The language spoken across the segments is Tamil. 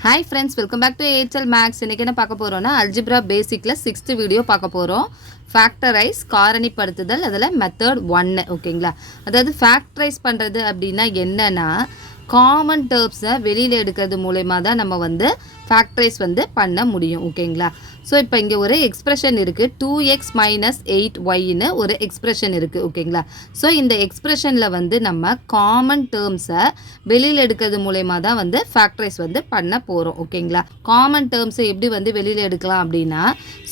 Hi friends welcome back to Airtel Max இன்றைக்கி என்ன பார்க்க போகிறோம்னா அல்ஜிப்ரா பேசிக்கில் சிக்ஸ்த்து வீடியோ பார்க்க போகிறோம் ஃபேக்டரைஸ் காரணிப்படுத்துதல் அதில் மெத்தட் ஒன்று ஓகேங்களா அதாவது ஃபேக்டரைஸ் பண்ணுறது அப்படின்னா என்னன்னா காமன் டேர்ப்ஸை வெளியில் எடுக்கிறது மூலயமா தான் நம்ம வந்து ஃபேக்டரைஸ் வந்து பண்ண முடியும் ஓகேங்களா ஸோ இப்போ இங்கே ஒரு எக்ஸ்பிரஷன் இருக்குது டூ எக்ஸ் மைனஸ் எயிட் ஒய்னு ஒரு எக்ஸ்பிரஷன் இருக்குது ஓகேங்களா ஸோ இந்த எக்ஸ்பிரஷனில் வந்து நம்ம காமன் டேர்ம்ஸை வெளியில் எடுக்கிறது மூலயமா தான் வந்து ஃபேக்டரைஸ் வந்து பண்ண போகிறோம் ஓகேங்களா காமன் டேர்ம்ஸை எப்படி வந்து வெளியில் எடுக்கலாம் அப்படின்னா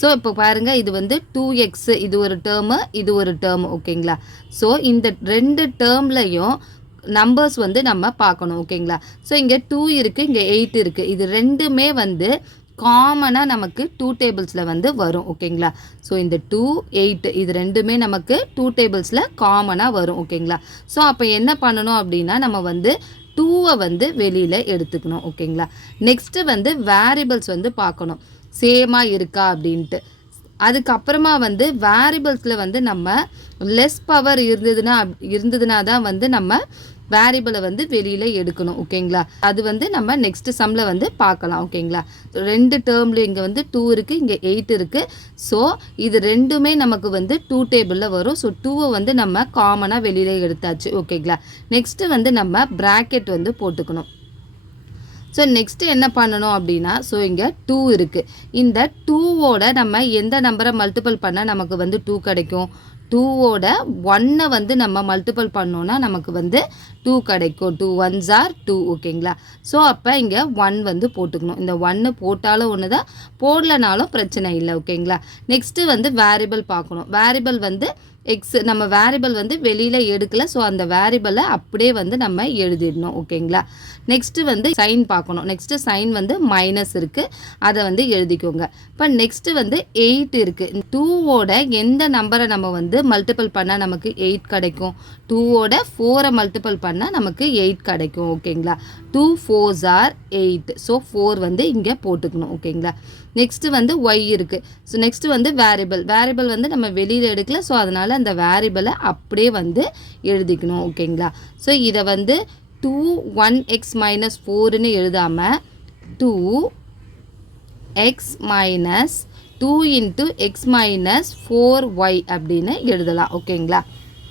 ஸோ இப்போ பாருங்கள் இது வந்து டூ எக்ஸ் இது ஒரு டேர்மு இது ஒரு டேர்ம் ஓகேங்களா ஸோ இந்த ரெண்டு டேர்ம்லையும் நம்பர்ஸ் வந்து நம்ம பார்க்கணும் ஓகேங்களா ஸோ இங்கே டூ இருக்குது இங்கே எயிட் இருக்குது இது ரெண்டுமே வந்து காமனாக நமக்கு டூ டேபிள்ஸில் வந்து வரும் ஓகேங்களா ஸோ இந்த டூ எயிட் இது ரெண்டுமே நமக்கு டூ டேபிள்ஸில் காமனாக வரும் ஓகேங்களா ஸோ அப்போ என்ன பண்ணணும் அப்படின்னா நம்ம வந்து டூவை வந்து வெளியில் எடுத்துக்கணும் ஓகேங்களா நெக்ஸ்ட்டு வந்து வேரியபிள்ஸ் வந்து பார்க்கணும். சேமாக இருக்கா அப்படின்ட்டு. அதுக்கப்புறமா வந்து வேரியபிள்ஸில் வந்து நம்ம லெஸ் பவர் இருந்ததுன்னா இருந்ததுனா தான் வந்து நம்ம வேரியபிளை வந்து வெளியில் எடுக்கணும் ஓகேங்களா அது வந்து நம்ம நெக்ஸ்ட் சம்மில் வந்து பார்க்கலாம் ஓகேங்களா ரெண்டு டேர்மில் இங்கே வந்து டூ இருக்குது இங்கே எயிட் இருக்குது ஸோ இது ரெண்டுமே நமக்கு வந்து டூ டேபிளில் வரும். ஸோ டூவை வந்து நம்ம காமனாக வெளியில் எடுத்தாச்சு ஓகேங்களா நெக்ஸ்ட்டு வந்து நம்ம ப்ராக்கெட் வந்து போட்டுக்கணும். ஸோ நெக்ஸ்ட்டு என்ன பண்ணணும் அப்படின்னா ஸோ இங்கே டூ இருக்குது இந்த டூவோட நம்ம எந்த நம்பரை மல்டிபிள் பண்ணால் நமக்கு வந்து டூ கிடைக்கும்? டூவோட ஒன்னை வந்து நம்ம மல்டிபிள் பண்ணோன்னா நமக்கு வந்து டூ கிடைக்கும். டூ ஒன்ஸ் ஆர் டூ ஓகேங்களா ஸோ அப்போ இங்கே ஒன் வந்து போட்டுக்கணும். இந்த ஒன்று போட்டாலும் ஒன்று தான் போடலனாலும் பிரச்சனை இல்லை ஓகேங்களா நெக்ஸ்ட்டு வந்து வேரியபிள் பார்க்கணும். வேரியபிள் வந்து எக்ஸ் நம்ம வேரியபிள் வந்து வெளியில் எடுக்கல. ஸோ அந்த வேரியபிளை அப்படியே வந்து நம்ம எழுதிடணும். ஓகேங்களா நெக்ஸ்ட்டு வந்து சைன் பார்க்கணும். நெக்ஸ்ட்டு சைன் வந்து மைனஸ் இருக்குது அதை வந்து எழுதிக்கோங்க. இப்போ நெக்ஸ்ட்டு வந்து எயிட் இருக்குது டூவோட எந்த நம்பரை நம்ம வந்து மல்டிபிள் பண்ணால் நமக்கு எயிட் கிடைக்கும்? டூவோட ஃபோரை மல்டிபிள் பண்ணால் நமக்கு எயிட் கிடைக்கும். ஓகேங்களா two fours are eight so four வந்து இங்கே போட்டுக்கணும். ஓகேங்களா நெக்ஸ்ட்டு வந்து ஒய் இருக்குது ஸோ நெக்ஸ்ட்டு வந்து வேரியபிள் வேரியபிள் வந்து நம்ம வெளியில் எடுக்கல. ஸோ அதனால் அந்த வேரியபிளை அப்படியே வந்து எழுதிக்கணும் ஓகேங்களா? ஸோ இதை வந்து டூ ஒன் எக்ஸ் மைனஸ் ஃபோர்னு எழுதாமல் two x minus two into x minus four y அப்படின்னு எழுதலாம் ஓகேங்களா?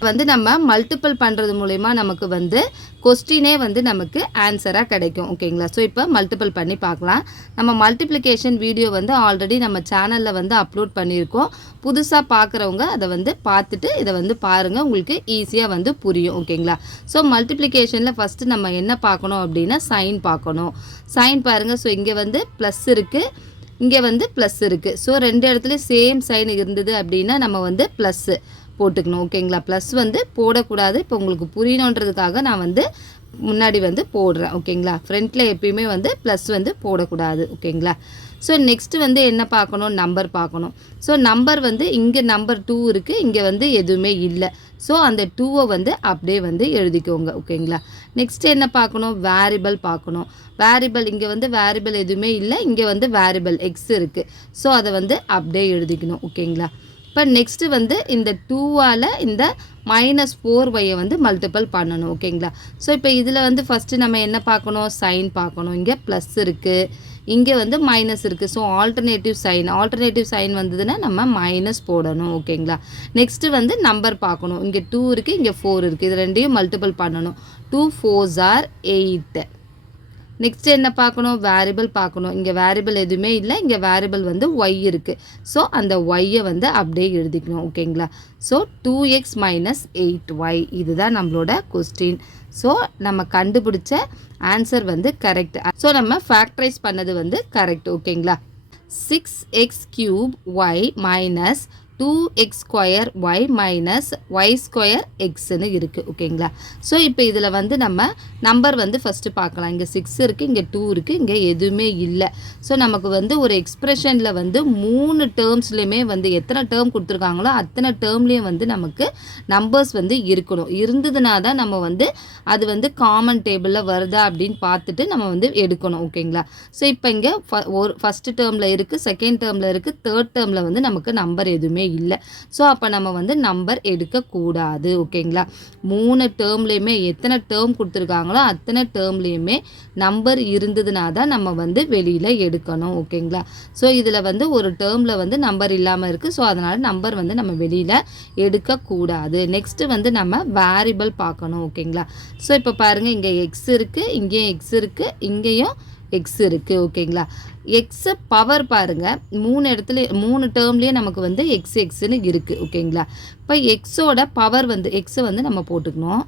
வந்து நம்ம மல்டிபிள் பண்ணுறது மூலயமா நமக்கு வந்து கொஸ்டினே வந்து நமக்கு ஆன்சராக கிடைக்கும். ஓகேங்களா ஸோ இப்போ மல்டிபிள் பண்ணி பார்க்கலாம். நம்ம மல்டிப்ளிகேஷன் வீடியோ வந்து ஆல்ரெடி நம்ம சேனலில் வந்து அப்லோட் பண்ணியிருக்கோம். புதுசாக பார்க்குறவங்க அதை வந்து பார்த்துட்டு இதை வந்து பாருங்கள் உங்களுக்கு ஈஸியாக வந்து புரியும். ஓகேங்களா ஸோ மல்டிப்ளிகேஷனில் ஃபஸ்ட்டு நம்ம என்ன பார்க்கணும் அப்படின்னா சைன் பார்க்கணும். சைன் பாருங்கள் ஸோ இங்கே வந்து ப்ளஸ் இருக்குது இங்கே வந்து ப்ளஸ் இருக்குது ஸோ ரெண்டு இடத்துலையும் சேம் சைன் இருந்தது அப்படின்னா நம்ம வந்து ப்ளஸ்ஸு போட்டுக்கணும் ஓகேங்களா? ப்ளஸ் வந்து போடக்கூடாது. இப்போ உங்களுக்கு புரியணுன்றதுக்காக நான் வந்து முன்னாடி வந்து போடுறேன் ஓகேங்களா? ஃப்ரண்ட்டில் எப்பயுமே வந்து ப்ளஸ் வந்து போடக்கூடாது ஓகேங்களா? ஸோ நெக்ஸ்ட்டு வந்து என்ன பார்க்கணும்? நம்பர் பார்க்கணும். ஸோ நம்பர் வந்து இங்கே நம்பர் டூ இருக்குது இங்கே வந்து எதுவுமே இல்லை. ஸோ அந்த டூவை வந்து அப்படியே வந்து எழுதிக்கோங்க ஓகேங்களா? நெக்ஸ்ட் என்ன பார்க்கணும்? வேரிபிள் பார்க்கணும். வேரிபிள் இங்கே வந்து வேரிபிள் எதுவுமே இல்லை இங்கே வந்து வேரிபிள் எக்ஸ் இருக்குது ஸோ அதை வந்து அப்படியே எழுதிக்கணும் ஓகேங்களா? இப்போ நெக்ஸ்ட்டு வந்து இந்த டூவால் இந்த மைனஸ் ஃபோர் ஒய்யை வந்து மல்டிபிள் பண்ணணும் ஓகேங்களா ஸோ இப்போ இதில் வந்து ஃபஸ்ட்டு நம்ம என்ன பார்க்கணும்? சைன் பார்க்கணும். இங்கே ப்ளஸ் இருக்குது இங்கே வந்து மைனஸ் இருக்குது so alternative sign alternative sign வந்ததுன்னா நம்ம மைனஸ் போடணும் ஓகேங்களா நெக்ஸ்ட்டு வந்து நம்பர் பார்க்கணும். இங்கே டூ இருக்குது இங்கே ஃபோர் இருக்குது இது ரெண்டையும் மல்டிபிள் பண்ணணும். Two fours are eight next என்ன பார்க்கணும்? வேரியபிள் பார்க்கணும். இங்கே வேரியபிள் எதுவுமே இல்லை. இங்கே வேரியபிள் வந்து ஒய் இருக்குது ஸோ அந்த ஒய்யை வந்து அப்படியே எழுதிக்கணும். ஓகேங்களா so two x minus eight y இதுதான் நம்மளோட கொஸ்டின் ஸோ நம்ம கண்டுபிடிச்ச ஆன்சர் வந்து கரெக்ட் ஸோ நம்ம ஃபேக்டரைஸ் பண்ணது வந்து கரெக்ட் ஓகேங்களா six x cube y minus two x square y minus y square எக்ஸ்னு இருக்குது ஓகேங்களா ஸோ இப்போ இதில் வந்து நம்ம நம்பர் வந்து ஃபஸ்ட்டு பார்க்கலாம். இங்கே சிக்ஸ் இருக்குது இங்கே டூ இருக்குது இங்கே எதுவுமே இல்லை. ஸோ நமக்கு வந்து ஒரு எக்ஸ்ப்ரெஷனில் வந்து மூணு டேர்ம்ஸ்லேயுமே வந்து எத்தனை டேர்ம் கொடுத்துருக்காங்களோ அத்தனை டேர்ம்லேயும் வந்து நமக்கு நம்பர்ஸ் வந்து இருக்கணும். இருந்ததுனா தான் நம்ம வந்து அது வந்து காமன் டேபிளில் வருதா அப்படின்னு பார்த்துட்டு நம்ம வந்து எடுக்கணும் ஓகேங்களா ஸோ இப்போ இங்கே ஒரு ஃபஸ்ட்டு டேர்மில் இருக்குது செகண்ட் டேர்மில் இருக்குது தேர்ட் டேர்மில் வந்து நமக்கு நம்பர் எதுவுமே இல்லை. ஸோ அப்போ நம்ம வந்து நம்பர் எடுக்கக்கூடாது ஓகேங்களா மூணு டேர்ம்லேயுமே எத்தனை டேர்ம் கொடுத்துருக்காங்களோ அத்தனை டேர்ம்லேயுமே நம்பர் இருந்ததுனா தான் நம்ம வந்து வெளியில் எடுக்கணும் ஓகேங்களா ஸோ இதில் வந்து ஒரு டேர்மில் வந்து நம்பர் இல்லாமல் இருக்குது ஸோ அதனால் நம்பர் வந்து நம்ம வெளியில் எடுக்கக்கூடாது. நெக்ஸ்ட்டு வந்து நம்ம வேரிபிள் பார்க்கணும் ஓகேங்களா ஸோ இப்போ பாருங்கள் இங்கே எக்ஸ் இருக்குது இங்கேயும் எக்ஸ் இருக்குது இங்கேயும் எக்ஸ் இருக்குது ஓகேங்களா எக்ஸை பவர் பாருங்கள் மூணு இடத்துல மூணு டேர்ம்லேயே நமக்கு வந்து எக்ஸ் எக்ஸ்னு இருக்குது ஓகேங்களா இப்போ எக்ஸோட பவர் வந்து எக்ஸை வந்து நம்ம போட்டுக்கணும்.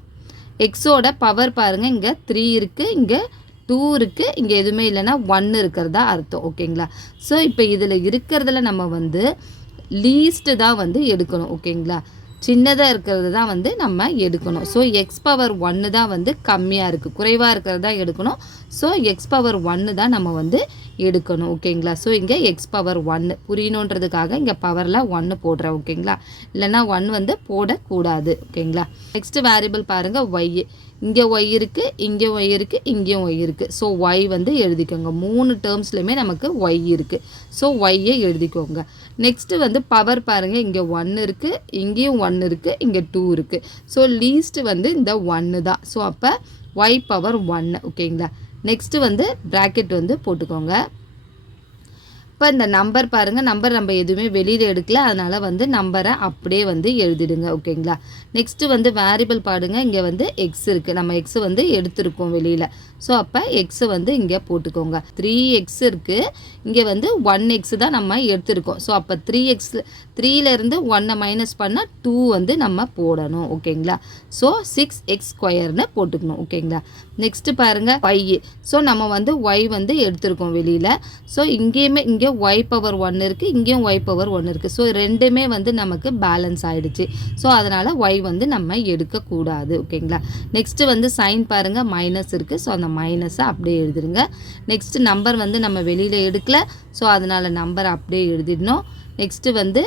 எக்ஸோட பவர் பாருங்கள் இங்கே த்ரீ இருக்குது இங்கே டூ இருக்குது இங்கே எதுவுமே இல்லைன்னா ஒன்று இருக்கிறதா அர்த்தம் ஓகேங்களா ஸோ இப்போ இதில் இருக்கிறதுல நம்ம வந்து லீஸ்ட்டு தான் வந்து எடுக்கணும் ஓகேங்களா சின்னதாக இருக்கிறது தான் வந்து நம்ம எடுக்கணும். ஸோ எக்ஸ் பவர் ஒன்று தான் வந்து கம்மியாக இருக்குது குறைவாக இருக்கிறது தான் எடுக்கணும். ஸோ எக்ஸ் பவர் ஒன்று தான் நம்ம வந்து எடுக்கணும். ஓகேங்களா ஸோ இங்கே எக்ஸ் பவர் ஒன்று புரியணுன்றதுக்காக இங்கே பவரில் ஒன்று போடுறேன். ஓகேங்களா இல்லைன்னா ஒன் வந்து போடக்கூடாது. ஓகேங்களா நெக்ஸ்ட்டு வேரியபிள் பாருங்கள் ஒய் இங்கே ஒய் இருக்குது இங்கே ஒய் இருக்குது இங்கேயும் ஒய் இருக்குது ஸோ ஒய் வந்து எழுதிக்கோங்க. மூணு டேர்ம்ஸ்லையுமே நமக்கு ஒய் இருக்குது ஸோ ஒய்யை எழுதிக்கோங்க. நெக்ஸ்ட்டு வந்து பவர் பாருங்கள் இங்கே ஒன் இருக்குது இங்கேயும் ஒன் இருக்குது இங்கே டூ இருக்குது ஸோ லீஸ்ட்டு வந்து இந்த ஒன்று தான். ஸோ அப்போ ஒய் பவர் ஒன்று ஓகேங்களா நெக்ஸ்ட்டு வந்து ப்ராக்கெட் வந்து போட்டுக்கோங்க. இப்போ இந்த நம்பர் பாருங்கள் நம்பர் நம்ம எதுவுமே வெளியில் எடுக்கல. அதனால் வந்து நம்பரை அப்படியே வந்து எழுதிடுங்க ஓகேங்களா நெக்ஸ்ட்டு வந்து வேரியபிள் பாடுங்க. இங்கே வந்து எக்ஸ் இருக்குது நம்ம எக்ஸ் வந்து எடுத்திருக்கோம் வெளியில். ஸோ அப்போ எக்ஸை வந்து இங்கே போட்டுக்கோங்க. த்ரீ எக்ஸ் இருக்குது இங்கே வந்து ஒன் எக்ஸ் தான் நம்ம எடுத்திருக்கோம். ஸோ அப்போ த்ரீ எக்ஸ் த்ரீலேருந்து ஒன்னை மைனஸ் பண்ணால் டூ வந்து நம்ம போடணும். ஓகேங்களா? ஸோ சிக்ஸ் எக்ஸ் ஸ்கொயர்னு போட்டுக்கணும். ஓகேங்களா? நெக்ஸ்ட்டு பாருங்கள் ஒய் ஸோ நம்ம வந்து ஒய் வந்து எடுத்திருக்கோம் வெளியில். ஸோ இங்கேயுமே இங்கே ஒய் பவர் ஒன் இருக்குது இங்கேயும் ஒய் பவர் ஒன் இருக்குது ஸோ ரெண்டுமே வந்து நமக்கு பேலன்ஸ் ஆகிடுச்சு ஸோ அதனால் ஒய் வந்து நம்ம எடுக்கக்கூடாது. ஓகேங்களா? நெக்ஸ்ட்டு வந்து சைன் பாருங்கள் மைனஸ் இருக்குது ஸோ அந்த மைனஸை அப்படியே எழுதிடுங்க. நெக்ஸ்ட்டு நம்பர் வந்து நம்ம வெளியில் எடுக்கல. ஸோ அதனால் நம்பர் அப்படியே எழுதிடணும். நெக்ஸ்ட்டு வந்து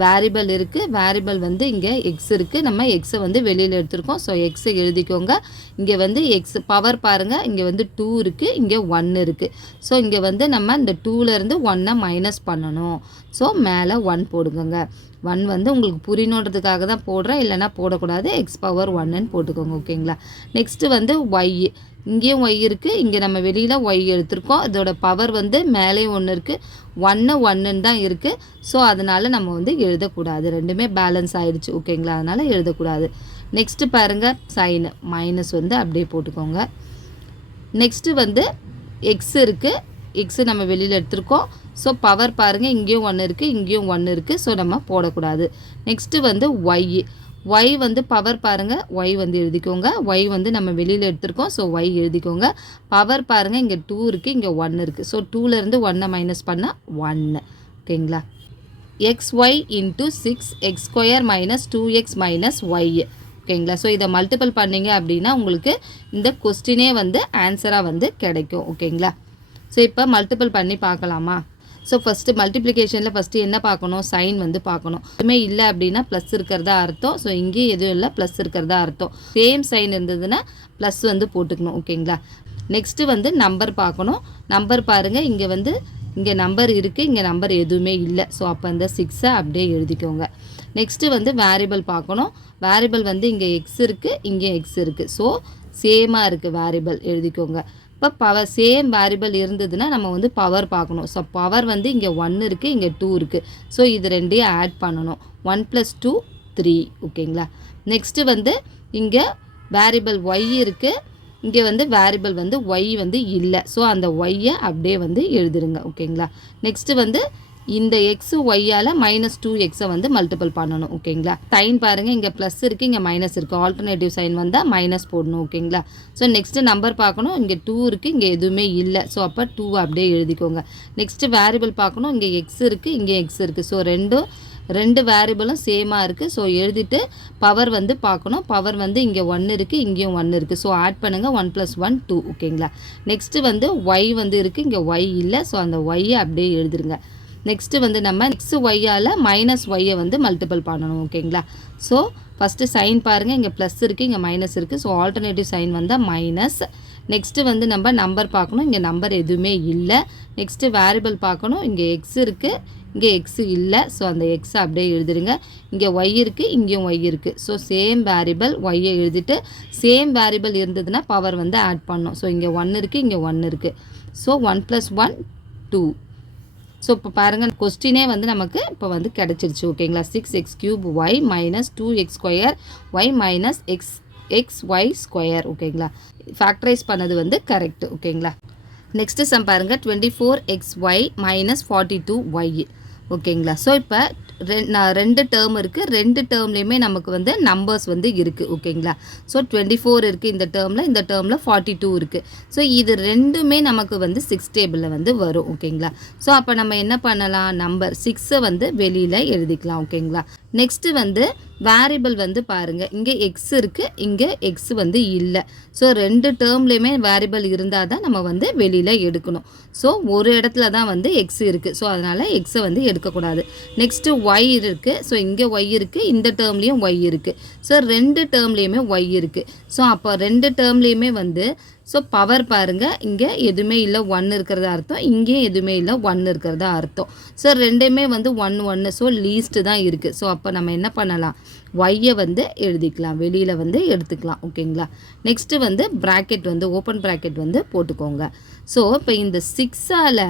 வேரிபிள் இருக்குது வேரிபிள் வந்து இங்கே எக்ஸ் இருக்குது நம்ம எக்ஸை வந்து வெளியில் எடுத்திருக்கோம். ஸோ எக்ஸை எழுதிக்கோங்க. இங்கே வந்து எக்ஸ் பவர் பாருங்கள் இங்கே வந்து டூ இருக்குது இங்கே ஒன் இருக்குது ஸோ இங்கே வந்து நம்ம இந்த டூலேருந்து ஒன்னை மைனஸ் பண்ணணும். ஸோ மேலே ஒன் போடுங்க ஒன் வந்து உங்களுக்கு புரியணுன்றதுக்காக தான் போடுறேன். இல்லைனா போடக்கூடாது. எக்ஸ் பவர் ஒன்னுன்னு போட்டுக்கோங்க. ஓகேங்களா நெக்ஸ்ட்டு வந்து ஒய் இங்கேயும் ஒய் இருக்குது இங்கே நம்ம வெளியில் ஒய் எடுத்திருக்கோம். இதோட பவர் வந்து மேலேயும் ஒன்று இருக்குது ஒன்று ஒன்றுன்னு தான் இருக்குது ஸோ அதனால் நம்ம வந்து எழுதக்கூடாது. ரெண்டுமே பேலன்ஸ் ஆகிடுச்சு ஓகேங்களா அதனால் எழுதக்கூடாது. நெக்ஸ்ட்டு பாருங்கள் சைனு மைனஸ் வந்து அப்படியே போட்டுக்கோங்க. நெக்ஸ்ட்டு வந்து எக்ஸ் இருக்குது எக்ஸு நம்ம வெளியில் எடுத்திருக்கோம். ஸோ பவர் பாருங்கள் இங்கேயும் ஒன்று இருக்குது இங்கேயும் ஒன்று இருக்குது ஸோ நம்ம போடக்கூடாது. நெக்ஸ்ட்டு வந்து ஒய் ஒய் வந்து பவர் பாருங்கள் ஒய் வந்து எழுதிக்கோங்க. ஒய் வந்து நம்ம வெளியில் எடுத்திருக்கோம் ஸோ ஒய் எழுதிக்கோங்க. பவர் பாருங்கள் இங்கே டூ இருக்குது இங்கே ஒன் இருக்குது ஸோ டூலேருந்து ஒன்னை மைனஸ் பண்ணால் ஒன்று ஓகேங்களா? X y into six x square minus two x minus y ஓகேங்களா? ஸோ இதை மல்டிபிள் பண்ணிங்க அப்படின்னா உங்களுக்கு இந்த கொஸ்டினே வந்து ஆன்சராக வந்து கிடைக்கும். ஓகேங்களா? ஸோ இப்போ மல்டிபிள் பண்ணி பார்க்கலாமா? ஸோ ஃபஸ்ட்டு மல்டிப்ளிகேஷனில் ஃபஸ்ட்டு என்ன பார்க்கணும்? சைன் வந்து பார்க்கணும். எதுவுமே இல்லை அப்படின்னா ப்ளஸ் இருக்கிறதா அர்த்தம். ஸோ இங்கேயும் எதுவும் இல்லை ப்ளஸ் இருக்கிறதா அர்த்தம். சேம் சைன் இருந்ததுன்னா ப்ளஸ் வந்து போட்டுக்கணும் ஓகேங்களா? நெக்ஸ்ட்டு வந்து நம்பர் பார்க்கணும். நம்பர் பாருங்கள் இங்கே வந்து இங்கே நம்பர் இருக்குது இங்கே நம்பர் எதுவுமே இல்லை. ஸோ அப்போ அந்த சிக்ஸை அப்படியே எழுதிக்கோங்க. நெக்ஸ்ட்டு வந்து வேரியபிள் பார்க்கணும். வேரியபிள் வந்து இங்கே எக்ஸ் இருக்குது இங்கே எக்ஸ் இருக்குது ஸோ சேமாக இருக்குது வேரியபிள் எழுதிக்கோங்க. அப்போ பவர் சேம் வேரியபிள் இருந்ததுன்னா நம்ம வந்து பவர் பார்க்கணும். ஸோ பவர் வந்து இங்கே ஒன் இருக்குது இங்கே டூ இருக்குது ஸோ இது ரெண்டையும் ஆட் பண்ணணும். ஒன் ப்ளஸ் டூ த்ரீ ஓகேங்களா நெக்ஸ்ட்டு வந்து இங்கே வேரியபிள் ஒய் இருக்குது இங்கே வந்து வேரியபிள் வந்து ஒய் வந்து இல்லை. ஸோ அந்த ஒய்யை அப்படியே வந்து எழுதிருங்க. ஓகேங்களா நெக்ஸ்ட்டு வந்து இந்த எக்ஸ் ஒய்யால் மைனஸ் டூ எக்ஸை வந்து மல்டிபிள் பண்ணணும் ஓகேங்களா? சைன் பாருங்கள் இங்கே ப்ளஸ் இருக்குது இங்கே மைனஸ் இருக்குது ஆல்டர்னேட்டிவ் சைன் வந்தால் மைனஸ் போடணும் ஓகேங்களா? ஸோ நெக்ஸ்ட்டு நம்பர் பார்க்கணும் இங்கே டூ இருக்குது இங்கே எதுவுமே இல்லை. ஸோ அப்போ டூ அப்படியே எழுதிக்கோங்க. நெக்ஸ்ட்டு வேரியபிள் பார்க்கணும் இங்கே எக்ஸ் இருக்குது இங்கே எக்ஸ் இருக்குது ஸோ ரெண்டும் ரெண்டு வேரியபிளும் சேமாக இருக்குது ஸோ எழுதிட்டு பவர் வந்து பார்க்கணும். பவர் வந்து இங்கே ஒன்று இருக்குது இங்கேயும் ஒன்று இருக்குது ஸோ ஆட் பண்ணுங்கள் ஒன் ப்ளஸ் ஒன் டூ ஓகேங்களா? நெக்ஸ்ட்டு வந்து ஒய் வந்து இருக்குது இங்கே ஒய் இல்லை. ஸோ அந்த ஒய்யை அப்படியே எழுதிருங்க. நெக்ஸ்ட்டு வந்து நம்ம எக்ஸ் ஒய்யால் மைனஸ் ஒய்யை வந்து மல்டிபிள் பண்ணணும் ஓகேங்களா? ஸோ ஃபஸ்ட்டு சைன் பாருங்கள் இங்கே ப்ளஸ் இருக்குது இங்கே மைனஸ் இருக்குது ஸோ ஆல்டர்னேட்டிவ் சைன் வந்தால் மைனஸ் நெக்ஸ்ட்டு வந்து நம்ம நம்பர் பார்க்கணும் இங்கே நம்பர் எதுவுமே இல்லை. நெக்ஸ்ட்டு வேரியபிள் பார்க்கணும் இங்கே எக்ஸ் இருக்குது இங்கே எக்ஸு இல்லை. ஸோ அந்த எக்ஸை அப்படியே எழுதிடுங்க இங்கே ஒய் இருக்குது இங்கேயும் ஒய் இருக்குது ஸோ சேம் வேரியபிள் ஒய்யை எழுதிட்டு சேம் வேரியபிள் இருந்ததுன்னா பவர் வந்து ஆட் பண்ணும் ஸோ இங்கே ஒன் இருக்குது இங்கே ஒன்று இருக்குது so one plus one two so இப்போ பாருங்கள் கொஸ்டினே வந்து நமக்கு இப்போ வந்து கிடச்சிருச்சு ஓகேங்களா six x cube y minus two x square y minus x x y square ஓகேங்களா ஃபேக்டரைஸ் பண்ணது வந்து கரெக்ட் ஓகேங்களா நெக்ஸ்ட்டு சம் பாருங்கள் twenty four x y minus forty two y ஓகேங்களா ஸோ இப்போ ரெண்டு டேர்ம் இருக்குது ரெண்டு டேர்ம்லேயுமே நமக்கு வந்து நம்பர்ஸ் வந்து இருக்குது ஓகேங்களா? ஸோ டுவெண்ட்டி ஃபோர் இருக்குது இந்த டேர்மில் இந்த டேர்மில் ஃபார்ட்டி டூ இருக்குது ஸோ இது ரெண்டுமே நமக்கு வந்து சிக்ஸ் டேபிளில் வந்து வரும். ஓகேங்களா? ஸோ அப்போ நம்ம என்ன பண்ணலாம்? நம்பர் சிக்ஸை வந்து வெளியில் எழுதிக்கலாம். ஓகேங்களா? நெக்ஸ்ட்டு வந்து வேரியபிள் வந்து பாருங்கள் இங்கே எக்ஸ் இருக்குது இங்கே எக்ஸ் வந்து இல்லை. ஸோ ரெண்டு டேர்ம்லேயுமே வேரியபிள் இருந்தால் தான் நம்ம வந்து வெளியில் எடுக்கணும். ஸோ ஒரு இடத்துல தான் வந்து எக்ஸ் இருக்குது ஸோ அதனால் எக்ஸை வந்து எடுக்கக்கூடாது. நெக்ஸ்ட்டு ஒய் இருக்குது ஸோ இங்கே ஒய் இருக்குது இந்த டேர்ம்லேயும் ஒய் இருக்குது ஸோ ரெண்டு டேர்ம்லேயுமே ஒய் இருக்குது ஸோ அப்போ ரெண்டு டேர்ம்லேயுமே வந்து ஸோ பவர் பாருங்கள் இங்கே எதுவுமே இல்லை ஒன் இருக்கிறதா அர்த்தம். இங்கேயும் எதுவுமே இல்லை ஒன் இருக்கிறதா அர்த்தம். ஸோ ரெண்டுமே வந்து ஒன் ஒன்று ஸோ லீஸ்ட்டு தான் இருக்குது ஸோ அப்போ நம்ம என்ன பண்ணலாம்? ஒய்யை வந்து எழுதிக்கலாம். வெளியில் வந்து எடுத்துக்கலாம். ஓகேங்களா? நெக்ஸ்ட்டு வந்து ப்ராக்கெட் வந்து ஓப்பன் ப்ராக்கெட் வந்து போட்டுக்கோங்க. ஸோ இப்போ இந்த சிக்ஸால்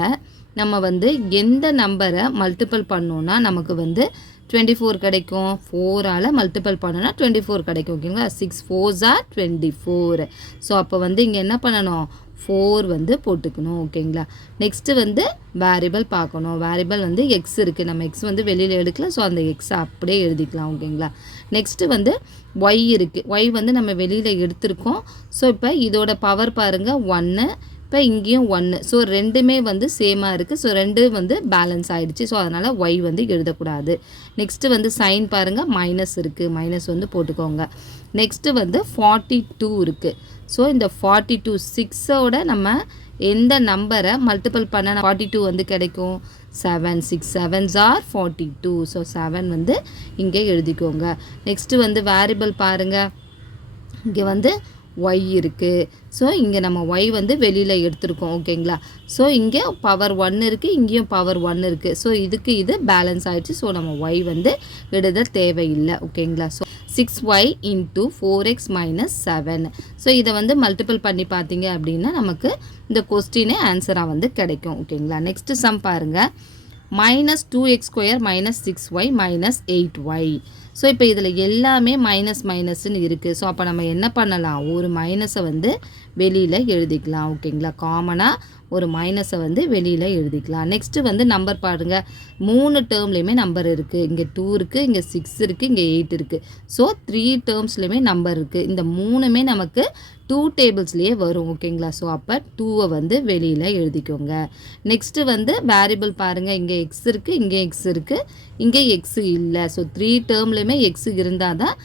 நம்ம வந்து எந்த நம்பரை மல்டிபிள் பண்ணோன்னா நமக்கு வந்து டுவெண்ட்டி ஃபோர் கிடைக்கும். ஃபோரால் மல்டிபிள் பண்ணோன்னா டுவெண்ட்டி ஃபோர் கிடைக்கும் ஓகேங்களா six fours are twenty four so அப்போ வந்து இங்கே என்ன பண்ணணும்? ஃபோர் வந்து போட்டுக்கணும் ஓகேங்களா நெக்ஸ்ட்டு வந்து வேரியபிள் பார்க்கணும். வேரியபிள் வந்து எக்ஸ் இருக்குது நம்ம எக்ஸ் வந்து வெளியில் எடுக்கலாம். ஸோ அந்த எக்ஸை அப்படியே எழுதிக்கலாம் ஓகேங்களா நெக்ஸ்ட்டு வந்து ஒய் இருக்குது ஒய் வந்து நம்ம வெளியில் எடுத்திருக்கோம். ஸோ இப்போ இதோட பவர் பாருங்கள் ஒன்று இப்போ இங்கேயும் ஒன்று ஸோ ரெண்டுமே வந்து சேமாக இருக்குது ஸோ ரெண்டு வந்து பேலன்ஸ் ஆகிடுச்சு ஸோ அதனால் ஒய் வந்து எழுதக்கூடாது. நெக்ஸ்ட்டு வந்து சைன் பாருங்கள் மைனஸ் இருக்குது மைனஸ் வந்து போட்டுக்கோங்க. நெக்ஸ்ட்டு வந்து ஃபார்ட்டி டூ இருக்குது ஸோ இந்த ஃபார்ட்டி டூ சிக்ஸோட நம்ம எந்த நம்பரை மல்டிபிள் பண்ண ஃபார்ட்டி டூ வந்து கிடைக்கும்? Seven six sevens are forty two so seven வந்து இங்கே எழுதிக்கோங்க. நெக்ஸ்ட்டு வந்து வேரியபிள் பாருங்கள் இங்கே வந்து ஒய் இருக்குது ஸோ இங்கே நம்ம ஒய் வந்து வெளியில் எடுத்திருக்கோம் ஓகேங்களா? ஸோ இங்கே பவர் ஒன் இருக்குது இங்கேயும் பவர் ஒன் இருக்குது ஸோ இதுக்கு இது பேலன்ஸ் ஆகிடுச்சு ஸோ நம்ம ஒய் வந்து எழுத தேவையில்லை ஓகேங்களா? So six y into four x minus seven so இதை வந்து மல்டிபிள் பண்ணி பார்த்தீங்க அப்படின்னா நமக்கு இந்த கொஸ்டினே ஆன்சராக வந்து கிடைக்கும் ஓகேங்களா? நெக்ஸ்ட்டு சம் பாருங்கள் minus two x square minus six y minus eight y so இப்போ இதில் எல்லாமே மைனஸ் மைனஸ்ன்னு இருக்குது ஸோ அப்போ நம்ம என்ன பண்ணலாம்? ஒரு மைனஸை வந்து வெளியில் எழுதிக்கலாம் ஓகேங்களா காமனாக ஒரு மைனஸை வந்து வெளியில் எழுதிக்கலாம். நெக்ஸ்ட்டு வந்து நம்பர் பாருங்கள் மூணு டேர்ம்லேயுமே நம்பர் இருக்குது இங்கே டூ இருக்குது இங்கே சிக்ஸ் இருக்குது இங்கே எயிட் இருக்குது ஸோ த்ரீ டேர்ம்ஸ்லேயுமே நம்பர் இருக்குது இந்த மூணுமே நமக்கு டூ டேபிள்ஸ்லேயே வரும் ஓகேங்களா? ஸோ அப்போ டூவை வந்து வெளியில் எழுதிக்கோங்க. நெக்ஸ்ட்டு வந்து வேரியபிள் பாருங்கள் இங்கே எக்ஸ் இருக்குது இங்கே எக்ஸ் இருக்குது இங்கே எக்ஸு இல்லை. ஸோ த்ரீ டேர்ம்லேயுமே எக்ஸு இருந்தால் தான்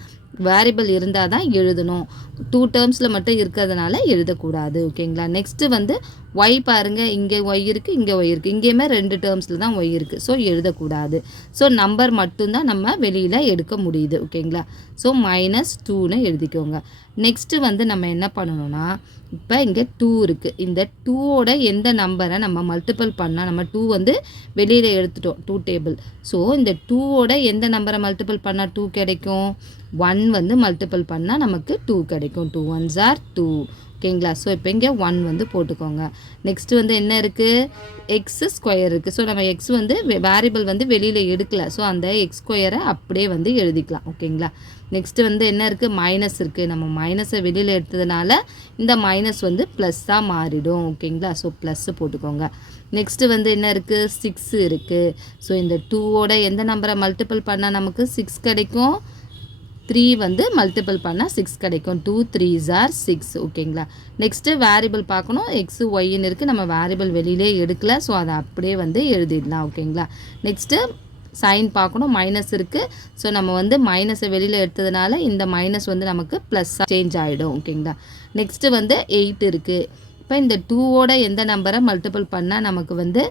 வேரியபிள் இருந்தால் தான் எழுதணும். டூ டேர்ம்ஸில் மட்டும் இருக்கிறதுனால எழுதக்கூடாது ஓகேங்களா? நெக்ஸ்ட்டு வந்து ஒய் பாருங்கள் இங்கே ஒய் இருக்குது இங்கே ஒய் இருக்குது இங்கேயுமே ரெண்டு டேர்ம்ஸில் தான் ஒய் இருக்குது ஸோ எழுதக்கூடாது. ஸோ நம்பர் மட்டும்தான் நம்ம வெளியில் எடுக்க முடியுது ஓகேங்களா? ஸோ மைனஸ் டூன்னு எழுதிக்கோங்க. நெக்ஸ்ட்டு வந்து நம்ம என்ன பண்ணணும்னா இப்போ இங்கே டூ இருக்குது இந்த டூவோட எந்த நம்பரை நம்ம மல்டிபிள் பண்ணால் நம்ம டூ வந்து வெளியில் எடுத்துட்டோம் டூ டேபிள் ஸோ இந்த டூவோட எந்த நம்பரை மல்டிபிள் பண்ணால் டூ கிடைக்கும்? ஒன் வந்து மல்டிபிள் பண்ணால் நமக்கு டூ கிடைக்கும். டூ ஒன்ஸ் ஆர் டூ ஓகேங்களா? ஸோ இப்போ இங்கே ஒன் வந்து போட்டுக்கோங்க. நெக்ஸ்ட் வந்து என்ன இருக்குது எக்ஸு ஸ்கொயர் இருக்குது ஸோ நம்ம எக்ஸ் வந்து வேரியபிள் வந்து வெளியில் எடுக்கல. ஸோ அந்த எக்ஸ் ஸ்கொயரை அப்படியே வந்து எழுதிக்கலாம். ஓகேங்களா? நெக்ஸ்ட்டு வந்து என்ன இருக்குது மைனஸ் இருக்குது நம்ம மைனஸை வெளியில் எடுத்ததுனால இந்த மைனஸ் வந்து ப்ளஸ்ஸாக மாறிடும். ஓகேங்களா? ஸோ ப்ளஸ்ஸு போட்டுக்கோங்க. நெக்ஸ்ட்டு வந்து என்ன இருக்குது சிக்ஸு இருக்குது ஸோ இந்த டூவோட எந்த நம்பரை மல்டிபிள் பண்ணால் நமக்கு சிக்ஸ் கிடைக்கும்? த்ரீ வந்து மல்டிபிள் பண்ணால் சிக்ஸ் கிடைக்கும். டூ த்ரீ ஆர் சிக்ஸ் ஓகேங்களா நெக்ஸ்ட்டு வேரியபிள் பார்க்கணும். எக்ஸு ஒய்ன்னு இருக்குது நம்ம வேரியபிள் வெளியிலே எடுக்கல. ஸோ அதை அப்படியே வந்து எழுதிடலாம் ஓகேங்களா நெக்ஸ்ட்டு சைன் பார்க்கணும். மைனஸ் இருக்குது ஸோ நம்ம வந்து மைனஸை வெளியில் எடுத்ததுனால இந்த மைனஸ் வந்து நமக்கு ப்ளஸ்ஸாக சேஞ்ச் ஆகிடும் ஓகேங்களா நெக்ஸ்ட்டு வந்து எயிட் இருக்குது இப்போ இந்த டூவோட எந்த நம்பரை மல்டிபிள் பண்ணால் நமக்கு வந்து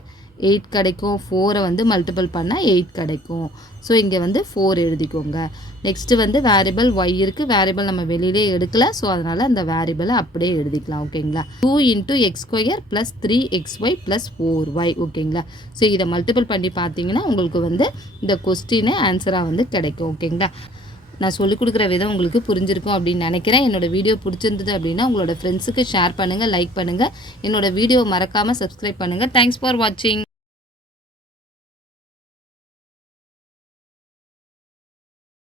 எயிட் கிடைக்கும் ஃபோரை வந்து மல்டிபிள் பண்ணால் எயிட் கிடைக்கும். ஸோ இங்கே வந்து ஃபோர் எழுதிக்கோங்க. நெக்ஸ்ட்டு வந்து வேரியபிள் ஒய் இருக்குது வேரியபிள் நம்ம வெளியிலே எடுக்கல. ஸோ அதனால் அந்த வேரியபிளை அப்படியே எழுதிக்கலாம் ஓகேங்களா? Two into x square plus three x y plus four y ஓகேங்களா? ஸோ இதை மல்டிபிள் பண்ணி பார்த்தீங்கன்னா உங்களுக்கு வந்து இந்த கொஸ்டினு ஆன்சராக வந்து கிடைக்கும் ஓகேங்களா? நான் சொல்லிக் கொடுக்குற விதம் உங்களுக்கு புரிஞ்சிருக்கும் அப்படின்னு நினைக்கிறேன். என்னோட வீடியோ பிடிச்சிருந்தது அப்படின்னா உங்களோட ஃப்ரெண்ட்ஸுக்கு ஷேர் பண்ணுங்கள் லைக் பண்ணுங்கள் என்னோடய வீடியோ மறக்காமல் சப்ஸ்கிரைப் பண்ணுங்கள் தேங்க்ஸ் ஃபார் வாட்சிங்